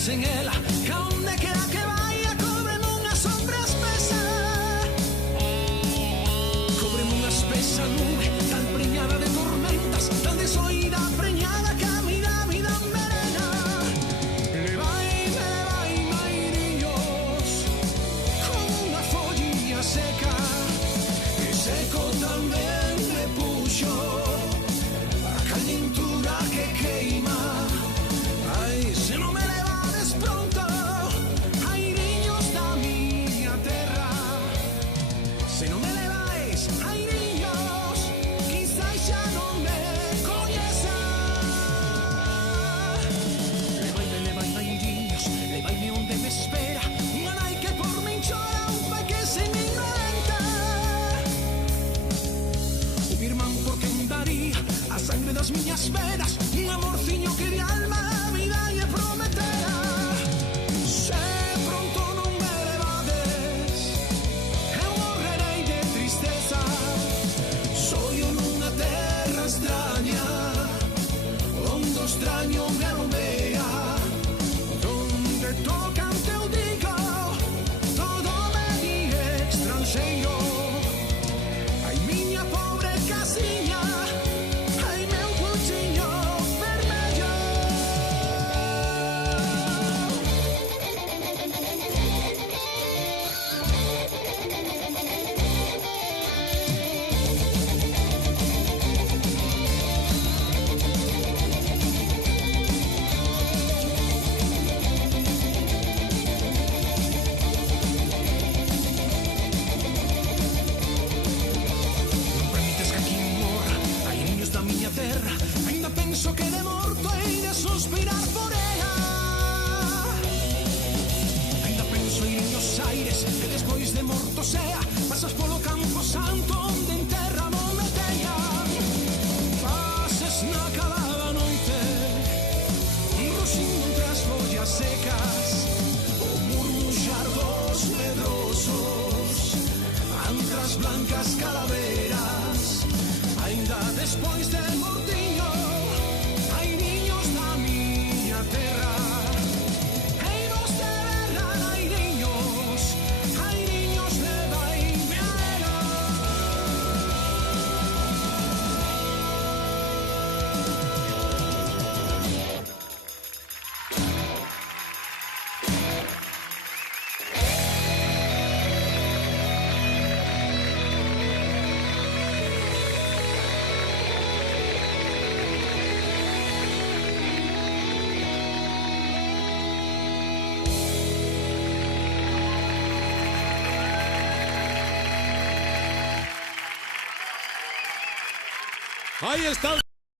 sen ela, ca onde quera que vaya, cóbreme unha sombra espesa. Cóbreme unha espesa nube, tan preñada de tormentas, tan desoída, preñada que a mi da envenena. Levai, mairiños, como unha follilla seca, e seco tamén me puxo a calentura que queima. Ai, se non me levades pronto, airiños da miña terra. Se non me levais, airiños, quizás xa non me coñeza. Levai, airiños, levaime onde me espera unha nai que por min chora, un pai que se me inventa. O mi irmán por quen daría a sangre das miñas venas, un amorciño que de alma me dalle prometera. Se pronto non me levades, eu morrerei de tristeza. Soy nunha terra extraña, onde o extraño me aromea, donde tocan teu digo, todo me di extranxeiro. Ai, miña pobre casiña, ai, meu puchiño vermello. Non permites que aquí morra, airiños da miña terra, ainda penso que de morto hei de suspirar por ela. Ainda penso ir nos aires, que despois de morto sea, pasas polo campo santo onde enterramos me teñan. Pases na calada noite, ruxindo entre as follas secas, o murmuxar dos medrosos, antras blancas calaveras. Ainda despois de mortiño, airiños da miña terra. Heimos de berrar, airiños, airiños levaime a ela. Ahí está.